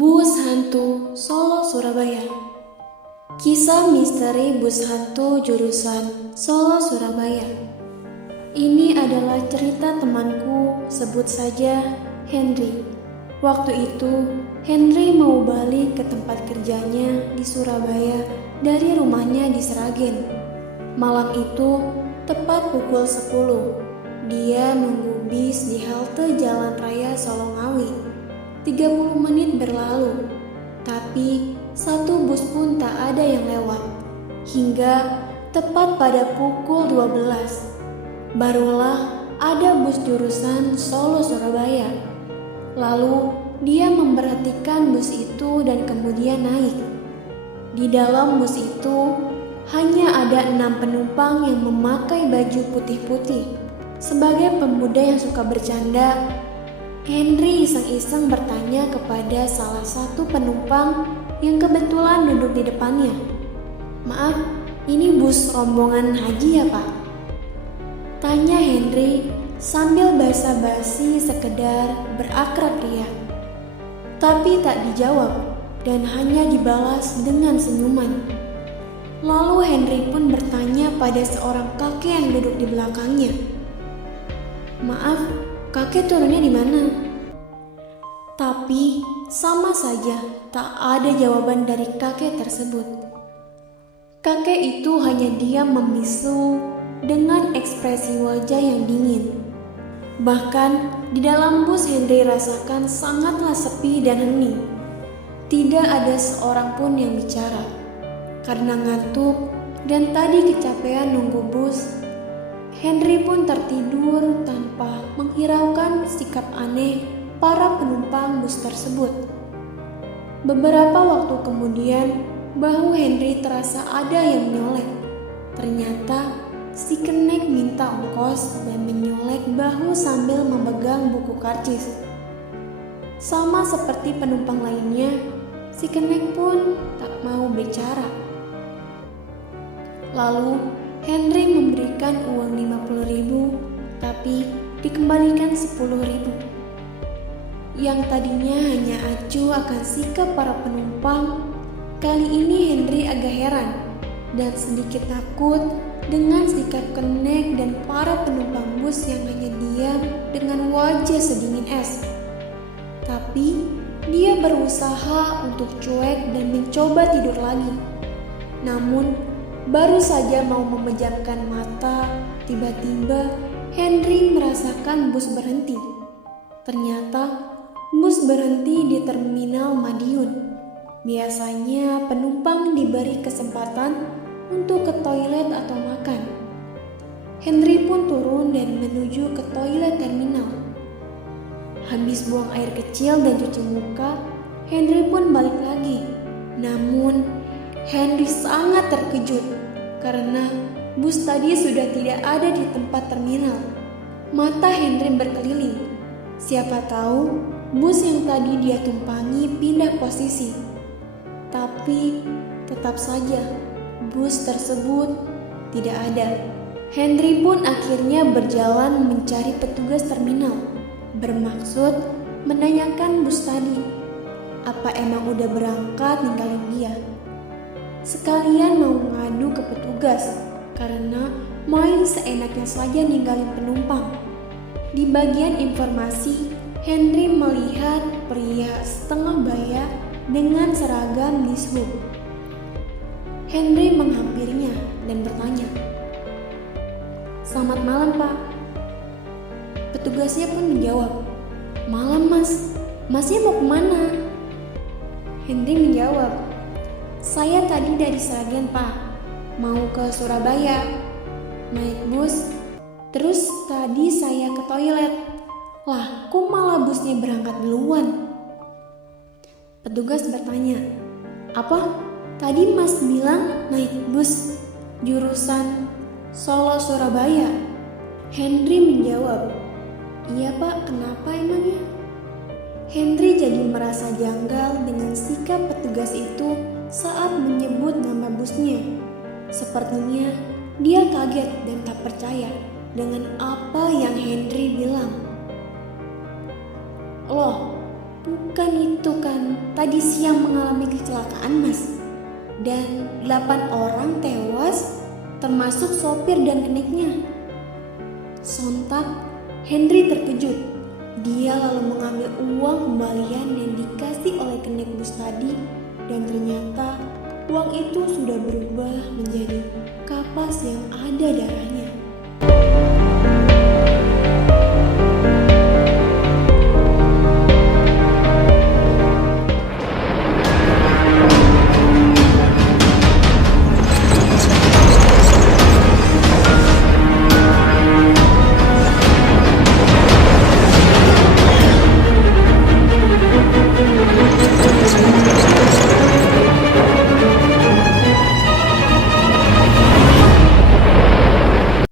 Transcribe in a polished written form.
Bus Hantu Solo Surabaya. Kisah misteri bus hantu jurusan Solo Surabaya. Ini adalah cerita temanku, sebut saja Henry. Waktu itu, Henry mau balik ke tempat kerjanya di Surabaya dari rumahnya di Sragen. Malam itu, tepat pukul 10, dia nunggu bis di halte Jalan Raya Solongawi. 30 menit berlalu, tapi satu bus pun tak ada yang lewat. Hingga tepat pada pukul 12, barulah ada bus jurusan Solo Surabaya. Lalu dia memperhatikan bus itu dan kemudian naik. Di dalam bus itu hanya ada 6 penumpang yang memakai baju putih-putih. Sebagai pemuda yang suka bercanda, Henry iseng-iseng bertanya kepada salah satu penumpang yang kebetulan duduk di depannya. "Maaf, ini bus rombongan haji ya Pak?" tanya Henry sambil basa-basi sekedar berakrab ria. Tapi tak dijawab dan hanya dibalas dengan senyuman. Lalu Henry pun bertanya pada seorang kakek yang duduk di belakangnya. "Maaf, kakek turunnya di mana?" Tapi sama saja tak ada jawaban dari kakek tersebut. Kakek itu hanya diam membisu dengan ekspresi wajah yang dingin. Bahkan di dalam bus Henry rasakan sangatlah sepi dan hening. Tidak ada seorang pun yang bicara. Karena ngantuk dan tadi kecapean nunggu bus, Henry pun tertidur tanpa menghiraukan sikap aneh para penumpang bus tersebut. Beberapa waktu kemudian, bahu Henry terasa ada yang menyolek. Ternyata si kenek minta ongkos dan menyolek bahu sambil memegang buku karcis. Sama seperti penumpang lainnya, si kenek pun tak mau bicara. Lalu Henry memberikan uang 50.000, tapi dikembalikan 10.000. Yang tadinya hanya acuh akan sikap para penumpang, kali ini Henry agak heran dan sedikit takut dengan sikap kenek dan para penumpang bus yang hanya diam dengan wajah sedingin es. Tapi dia berusaha untuk cuek dan mencoba tidur lagi. Namun baru saja mau memejamkan mata, tiba-tiba Henry merasakan bus berhenti. Ternyata bus berhenti di Terminal Madiun. Biasanya penumpang diberi kesempatan untuk ke toilet atau makan. Henry pun turun dan menuju ke toilet terminal. Habis buang air kecil dan cuci muka, Henry pun balik lagi. Namun Henry sangat terkejut karena bus tadi sudah tidak ada di tempat terminal. Mata Henry berkeliling. Siapa tahu bus yang tadi dia tumpangi pindah posisi. Tapi tetap saja bus tersebut tidak ada. Henry pun akhirnya berjalan mencari petugas terminal, bermaksud menanyakan bus tadi. Apa emang udah berangkat ninggalin dia? Sekalian mau ngadu ke petugas karena main seenaknya saja ninggalin penumpang. Di bagian informasi, Henry melihat pria setengah baya dengan seragam dishub. Henry menghampirinya dan bertanya, "Selamat malam Pak." Petugasnya pun menjawab, "Malam Mas, Masnya mau kemana?" Henry menjawab, "Saya tadi dari Sragen Pak, mau ke Surabaya, naik bus. Terus tadi saya ke toilet. Lah, kok malah busnya berangkat duluan?" Petugas bertanya, "Apa? Tadi Mas bilang naik bus jurusan Solo Surabaya?" Henry menjawab, "Iya Pak, kenapa emangnya?" Henry jadi merasa janggal dengan sikap petugas itu saat menyebut nama busnya. Sepertinya dia kaget dan tak percaya dengan apa yang Henry bilang. "Loh, Bukan itu kan tadi siang mengalami kecelakaan, Mas. Dan 8 orang tewas, termasuk sopir dan keneknya. Sontak, Henry terkejut. Dia lalu mengambil uang kembalian yang dikasih oleh kenek bus tadi, dan ternyata uang itu sudah berubah menjadi kapas yang ada darahnya.